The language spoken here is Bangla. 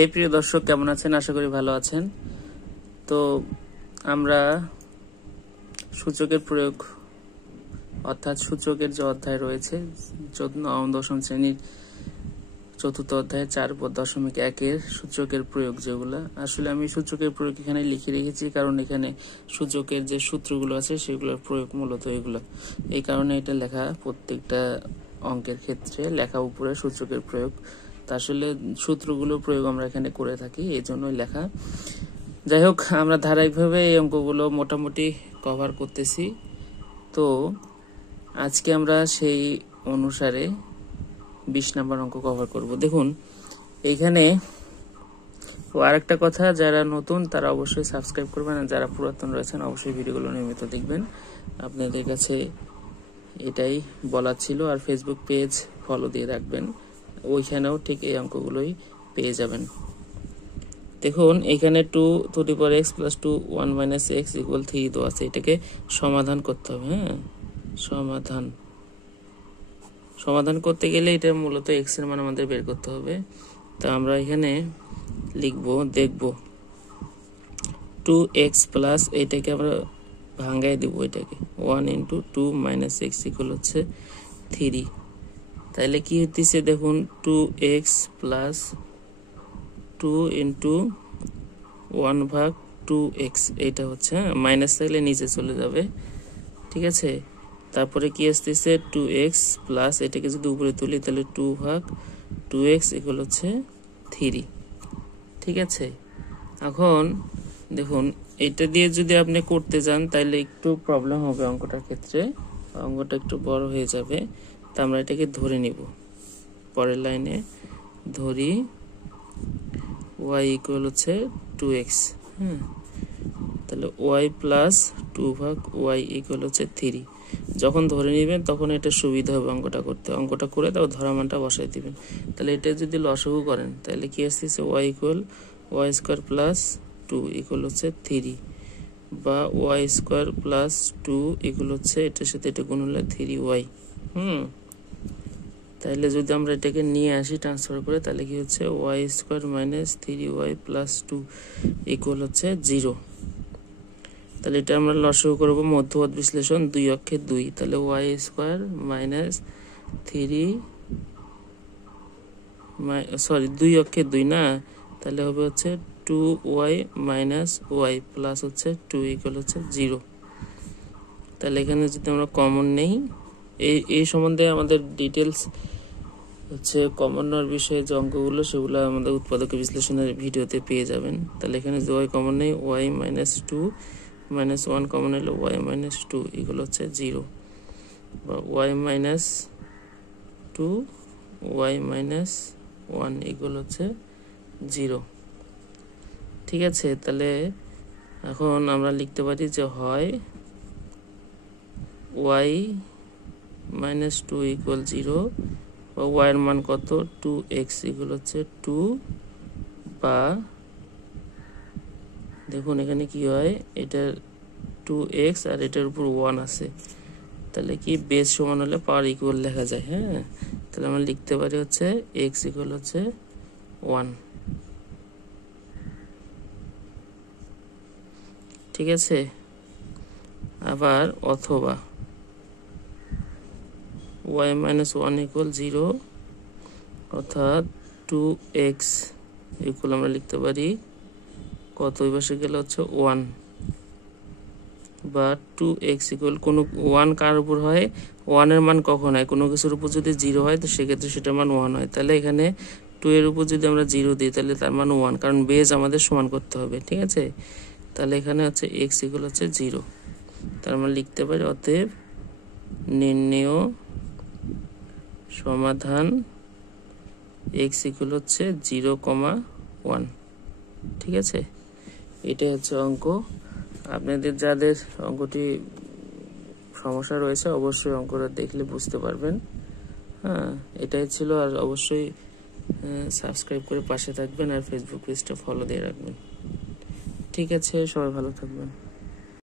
হে প্রিয় দর্শক, কেমন আছেন? আশা করি ভালো আছেন। তো আমরা সূচকের প্রয়োগ অর্থাৎ সূচকের যে অধ্যায় রয়েছে 9ম শ্রেণীর 4র্থ অধ্যায় 4.1 সূচকের প্রয়োগ, যেগুলো আসলে আমি সূচকের প্রয়োগ এখানে লিখে রেখেছি, কারণ এখানে সূচকের যে সূত্রগুলো আছে সেগুলোর প্রয়োগ মূলত এগুলো। এই কারণে এটা লেখা, প্রত্যেকটা অঙ্কের ক্ষেত্রে লেখা উপরে সূচকের প্রয়োগ। তা আসলে সূত্রগুলো প্রয়োগ আমরা এখানে করে থাকি, এই জন্যই লেখা। যাই হোক, আমরা ধারাবাহিকভাবে এই অঙ্কগুলো মোটামুটি কভার করতেছি। তো আজকে আমরা সেই অনুসারে 20 নম্বর অঙ্ক কভার করব। দেখুন এইখানে আরেকটা কথা, যারা নতুন তারা অবশ্যই সাবস্ক্রাইব করবেন, আর যারা পুরাতন রয়েছেন অবশ্যই ভিডিওগুলো নিয়মিত দেখবেন। আপনাদের কাছে এটাই বলার ছিল। আর ফেসবুক পেজ ফলো দিয়ে রাখবেন, ওইখানেও ঠিক এই অঙ্কগুলোই পেয়ে যাবেন। দেখুন এখানে 2x + 2 1 - x = 3 তো আছে, এটাকে সমাধান করতে হবে। হ্যাঁ, সমাধান করতে গেলে এটা মূলত x এর মান আমাদের বের করতে হবে। তো আমরা এখানে দেখব 2x প্লাস এটাকে আমরা ভাঙাই দেব, এটাকে 1 × 2 - x = 3। তাহলে কি হইতেছে দেখুন, 2x প্লাস 2 × 1/2x, এটা হচ্ছে মাইনাস থাকলে নিচে চলে যাবে, ঠিক আছে। তারপরে কি আসতেছে 2x প্লাস এটাকে যদি উপরে তুলি তাহলে 2/2x = 3, ঠিক আছে। এখন দেখুন এটা দিয়ে যদি আপনি করতে যান তাহলে একটু প্রবলেম হবে অঙ্কটার ক্ষেত্রে, অঙ্কটা একটু বড় হয়ে যাবে। তা আমরা এটাকে ধরে নিব, পরের লাইনে ধরি y = 2x। হ্যাঁ, তাহলে y প্লাস 2/y = 3। যখন ধরে নেবেন তখন এটা সুবিধা হবে অঙ্কটা করতে। অঙ্কটা করে তাও ধরা মানটা বসাই দিবেন। তাহলে এটা যদি লসাগু করেন তাহলে কি আসতেছে y² + 2 = 3, বা y² + 2 এটার সাথে এটা গুণ হলে 3y। তাহলে যদি আমরা এটাকে নিয়ে আসি ট্রান্সফার করে, তাহলে কি হচ্ছে y² - 3y + 2 = 0। তাহলে এটা আমরা লসাগু করব, মধ্যপদ বিশ্লেষণ, 2 অক্ষে 2, তাহলে y² - 2 অক্ষে 2 না, তাহলে হবে হচ্ছে 2y - y প্লাস হচ্ছে 2 = 0। তাহলে এখানে যদি আমরা কমন নেই, এই সম্বন্ধে আমাদের ডিটেলস হচ্ছে কমন নেওয়ার বিষয়ে যে অঙ্কগুলো সেগুলো আমাদের উৎপাদক বিশ্লেষণের ভিডিওতে পেয়ে যাবেন। তাহলে এখানে যে y কমন নেই, y - 2 - 1 কমন হলো y - 2 = 0, বা y - 2 y - 1 = 0, ঠিক আছে। তাহলে এখন আমরা লিখতে পারি যে হয় y - 2 = 0, বা y এর মান কত, 2x = 2, বা দেখুন এখানে কি হয়, এটা 2x আর এটার উপর 1 আছে, তাহলে কি বেস সমান হলে পাওয়ার ইকুয়াল লেখা যায়। হ্যাঁ, তাহলে আমরা লিখতে পারি হচ্ছে x = 1, ঠিক আছে। আবার অথবা y - 1 = 0, অর্থাৎ 2x ইকুয়াল আমরা লিখতে পারি কত, ওই পাশে গেলে হচ্ছে 1, বা 2x ইকুয়াল কোনো 1 কার উপর হয়, 1 এর মান কখন হয়, কোনো কিছুর উপর যদি 0 হয় তো সেক্ষেত্রে সেটার মান 1 হয়। তাহলে এখানে 2 এর উপর যদি আমরা 0 দিই তাহলে তার মান 1, কারণ বেজ আমাদের সমান করতে হবে, ঠিক আছে। তাহলে এখানে হচ্ছে x = 0, তার মানে লিখতে পারি অতএব নির্ণেয় সমাধান x = 0,1, ঠিক আছে। এটাই হচ্ছে অঙ্ক। আপনাদের যাদের অঙ্কটি সমস্যা রয়েছে অবশ্যই অঙ্কটা দেখলে বুঝতে পারবেন। হ্যাঁ, এটাই ছিল। আর অবশ্যই সাবস্ক্রাইব করে পাশে থাকবেন, আর ফেসবুক পেজটা ফলো দিয়ে রাখবেন, ঠিক আছে। সবাই ভালো থাকবেন।